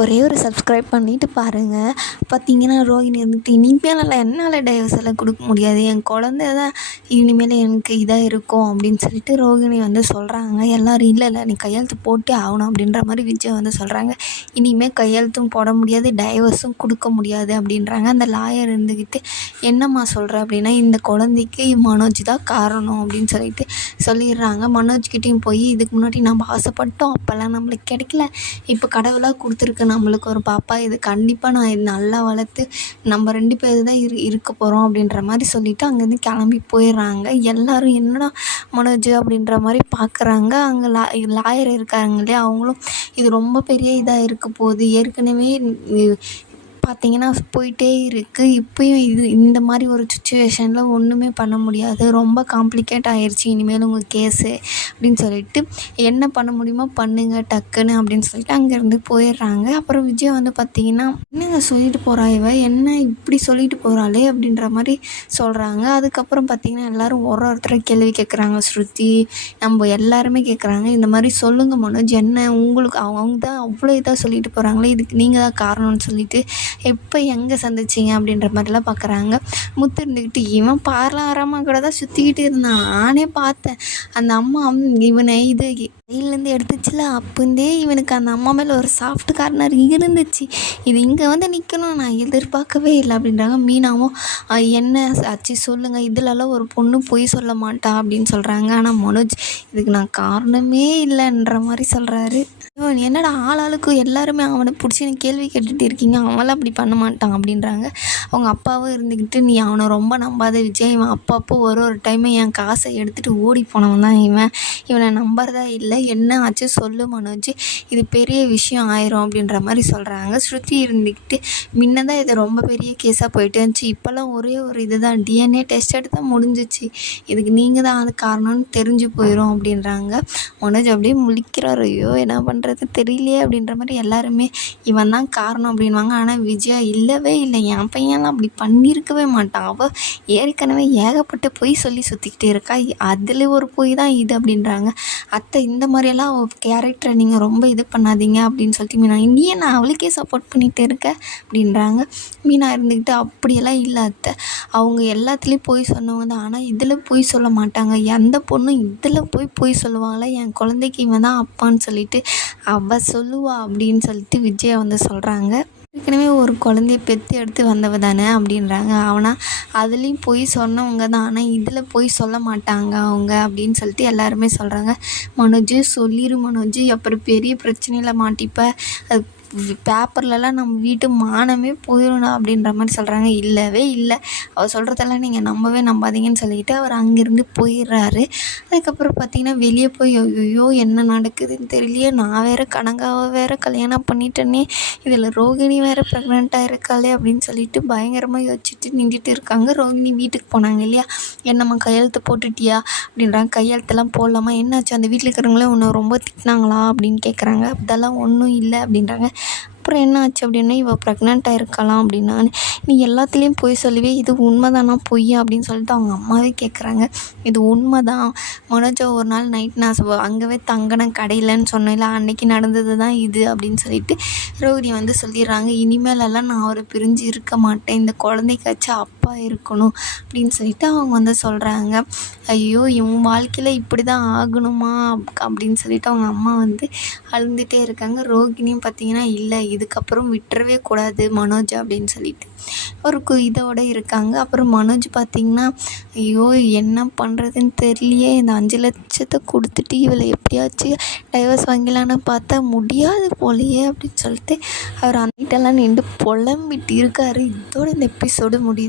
ஒரே ஒரு சப்ஸ்கிரைப் பண்ணிவிட்டு பாருங்கள். பார்த்தீங்கன்னா ரோகிணி இருந்துட்டு இனிமேல் என்னால் டைவர்ஸ் எல்லாம் கொடுக்க முடியாது, என் குழந்தை தான் இனிமேல் எனக்கு இதாக இருக்கும் அப்படின்னு சொல்லிட்டு ரோகிணி வந்து சொல்கிறாங்க. எல்லோரும் இல்லை இல்லை நீ கையெழுத்து போட்டே ஆகணும் அப்படின்ற மாதிரி விஜய் வந்து சொல்கிறாங்க. இனிமேல் கையெழுத்தும் போட முடியாது, டைவர்ஸும் கொடுக்க முடியாது அப்படின்றாங்க. அந்த லாயர் இருந்துக்கிட்டு என்னம்மா சொல்கிற அப்படின்னா, இந்த குழந்தைக்கு மனோஜ் தான் காரணம் அப்படின்னு சொல்லிட்டு சொல்லிடுறாங்க. மனோஜ்கிட்டையும் போய் இதுக்கு முன்னாடி நம்ம ஆசைப்பட்டோம், அப்போல்லாம் நம்மளுக்கு கிடைக்கல, இப்போ கடவுளாக கொடுத்துருக்கு நம்மளுக்கு ஒரு பாப்பா, இது கண்டிப்பாக நான் இது நல்லா வளர்த்து நம்ம 2 பேர் தான் இருக்க போகிறோம் அப்படின்ற மாதிரி சொல்லிவிட்டு அங்கேருந்து கிளம்பி போயிடுறாங்க. எல்லோரும் என்னடா மனோஜ் அப்படின்ற மாதிரி பார்க்குறாங்க. அங்கே லாயர் இருக்காங்க இல்லையா, அவங்களும் இது ரொம்ப பெரிய இதாக இருக்க போகுது, ஏற்கனவே பார்த்தீங்கன்னா போயிட்டே இருக்குது, இப்போயும் இந்த மாதிரி ஒரு சுச்சுவேஷனில் ஒன்றுமே பண்ண முடியாது, ரொம்ப காம்ப்ளிகேட் ஆகிடுச்சி இனிமேல் உங்கள் கேஸு அப்படின்னு சொல்லிட்டு என்ன பண்ண முடியுமோ பண்ணுங்கள் டக்குன்னு அப்படின்னு சொல்லிட்டு அங்கேருந்து போயிடுறாங்க. அப்புறம் விஜய் வந்து பார்த்திங்கன்னா என்னங்க சொல்லிட்டு போகிறா இவ, என்ன இப்படி சொல்லிட்டு போகிறாளே அப்படின்ற மாதிரி சொல்கிறாங்க. அதுக்கப்புறம் பார்த்திங்கன்னா எல்லோரும் ஒருத்தரை கேள்வி கேட்குறாங்க. ஸ்ருதி நம்ம எல்லாருமே கேட்குறாங்க, இந்த மாதிரி சொல்லுங்கள் மனோஜ், என்ன உங்களுக்கு அவங்க தான் அவ்வளோ இதாக சொல்லிட்டு போகிறாங்களே, இதுக்கு நீங்கள் தான் காரணம்னு சொல்லிட்டு எப்போ எங்கே சந்திச்சிங்க அப்படின்ற மாதிரிலாம் பார்க்குறாங்க. முத்து இருந்துக்கிட்டு இவன் பார்லாரமாக கூட தான் சுற்றிக்கிட்டு இருந்தான், நானே பார்த்தேன், அந்த அம்மா இவனை இது கையிலேருந்து எடுத்துச்சுல, அப்போந்தே இவனுக்கு அந்த அம்மா மேலே ஒரு சாஃப்ட் கார்னர் இருந்துச்சு, இது இங்கே வந்து நிற்கணும் நான் எதிர்பார்க்கவே இல்லை அப்படின்றாங்க. மீனாவும் என்ன ஆச்சு சொல்லுங்கள், இதிலெல்லாம் ஒரு பொண்ணு பொய் சொல்ல மாட்டா அப்படின்னு சொல்கிறாங்க. ஆனால் மனோஜ் இதுக்கு நான் காரணமே இல்லைன்ற மாதிரி சொல்கிறாரு. என்னடா ஆளாளுக்கு எல்லாருமே அவனை பிடிச்சி கேள்வி கேட்டுகிட்டு இருக்கீங்க, அவன்லாம் அப்படி பண்ண மாட்டான் அப்படின்றாங்க. அவங்க அப்பாவும் இருந்துக்கிட்டு நீ அவனை ரொம்ப நம்பாத விஜய், இவன் அப்பப்போ ஒரு டைமு என் காசை எடுத்துகிட்டு ஓடி போனவன் தான் இவனை நம்புறதா இல்லை, என்ன ஆச்சு சொல்லு மனோஜ், இது பெரிய விஷயம் ஆயிரும் அப்படின்ற மாதிரி சொல்கிறாங்க. ஸ்ருதி இருந்துக்கிட்டு முன்னதான் இது ரொம்ப பெரிய கேஸாக போயிட்டு இருந்துச்சு, இப்போல்லாம் ஒரே ஒரு இதுதான் டிஎன்ஏ டெஸ்ட் எடுத்தால் முடிஞ்சிச்சு, இதுக்கு நீங்கள் தான் அது காரணம்னு தெரிஞ்சு போயிடும் அப்படின்றாங்க. மனோஜ் அப்படியே முழிக்கிறார், ஐயோ என்ன பண்ணுறது தெரியலையே அப்படின்ற மாதிரி எல்லாருமே இவன் தான் காரணம் அப்படின்வாங்க. ஆனால் விஜயா இல்லவே இல்லை, என் பையன்லாம் அப்படி பண்ணியிருக்கவே மாட்டான், அவள் ஏற்கனவே ஏகப்பட்ட பொய் சொல்லி சுற்றிக்கிட்டே இருக்கா, அதில் ஒரு பொய் தான் இது அப்படின்றாங்க. அத்தை இந்த மாதிரியெல்லாம் கேரக்டரை நீங்கள் ரொம்ப இது பண்ணாதீங்க அப்படின்னு சொல்லிட்டு மீனா, நீ நான் அவளுக்கே சப்போர்ட் பண்ணிகிட்டு இருக்க அப்படின்றாங்க. மீனா இருந்துக்கிட்டு அப்படியெல்லாம் இல்லை அத்தை, அவங்க எல்லாத்துலேயும் பொய் சொன்னவங்க தான், ஆனால் இதில் பொய் சொல்ல மாட்டாங்க, எந்த பொண்ணும் இதில் பொய் சொல்லுவாங்களா, என் குழந்தைக்கு இவன் தான் அப்பான்னு சொல்லிட்டு அவள் சொல்லுவா அப்படின்னு சொல்லிட்டு விஜயா வந்து சொல்கிறாங்க. ஏற்கனவே ஒரு குழந்தைய பெற்று எடுத்து வந்தவ தானே அப்படின்றாங்க. அவனா அதுலேயும் போய் சொன்னவங்க தான், ஆனால் இதில் போய் சொல்ல மாட்டாங்க அவங்க அப்படின்னு சொல்லிட்டு எல்லாருமே சொல்கிறாங்க. மனோஜ் சொல்லிடு மனோஜ், அப்புறம் பெரிய பிரச்சனையில் மாட்டிப்ப, அது பேப்பர்லலாம் நம்ம வீட்டு மானமே போயிடணும் அப்படின்ற மாதிரி சொல்கிறாங்க. இல்லவே இல்லை, அவள் சொல்கிறதெல்லாம் நீங்கள் நம்பாதீங்கன்னு சொல்லிட்டு அவர் அங்கேருந்து போயிடுறாரு. அதுக்கப்புறம் பார்த்திங்கன்னா வெளியே போய் ஐயோ என்ன நடக்குதுன்னு தெரியலையே, நான் வேறு கனகாவை வேறு கல்யாணம் பண்ணிட்டேனே, இதில் ரோகிணி வேறு ப்ரெக்னெண்ட்டாக இருக்காளே அப்படின்னு சொல்லிட்டு பயங்கரமாக யோசிச்சுட்டு நின்றுட்டு இருக்காங்க. ரோகிணி வீட்டுக்கு போனாங்க இல்லையா, என்னம்மா கையெழுத்து போட்டுட்டியா அப்படின்றாங்க. கையெழுத்தெல்லாம் போடலாமா, என்னாச்சு அந்த வீட்டில் இருக்கிறவங்களே உன்னை ரொம்ப திட்டினாங்களா அப்படின்னு கேட்குறாங்க. அதெல்லாம் ஒன்றும் இல்லை அப்படின்றாங்க. அப்புறம் என்ன ஆச்சு அப்படின்னா, இவள் ப்ரெக்னெண்ட்டாக இருக்கலாம் அப்படின்னா, நீ எல்லாத்துலேயும் பொய் சொல்லுவே, இது உண்மைதானா பொய்யா அப்படின்னு சொல்லிட்டு அவங்க அம்மாவே கேட்குறாங்க. இது உண்மை தான் மனோஜை, ஒரு நாள் நைட் நான் அங்கேவே தங்கின கடையிலன்னு சொன்னேன்ல, அன்றைக்கி நடந்தது தான் இது அப்படின்னு சொல்லிட்டு ரோகிணி வந்து சொல்லிடுறாங்க. இனிமேலெல்லாம் நான் அவரை பிரிஞ்சு இருக்க மாட்டேன், இந்த குழந்தைக்காச்சும் அப்பா இருக்கணும் அப்படின்னு சொல்லிட்டு அவங்க வந்து சொல்கிறாங்க. ஐயோ இவன் வாழ்க்கையில் இப்படி தான் ஆகணுமா அப்படின்னு சொல்லிட்டு அவங்க அம்மா வந்து அழுந்துகிட்டே இருக்காங்க. ரோகிணியும் பார்த்திங்கன்னா இல்லை இதுக்கப்புறம் விட்டுறவே கூடாது மனோஜ் அப்படின்னு சொல்லிட்டு ஒரு இதோடு இருக்காங்க. அப்புறம் மனோஜ் பார்த்திங்கன்னா ஐயோ என்ன பண்ணுறதுன்னு தெரியலையே, இந்த 5 லட்சத்தை கொடுத்துட்டு இவளை எப்படியாச்சும் டைவர்ஸ் வாங்கலான்னு பார்த்தா முடியாது போலையே அப்படின்னு சொல்லிட்டு அவர் அந்த நின்று புலம்பிட்டு இருக்காரு. இதோட இந்த எபிசோடு முடியுது.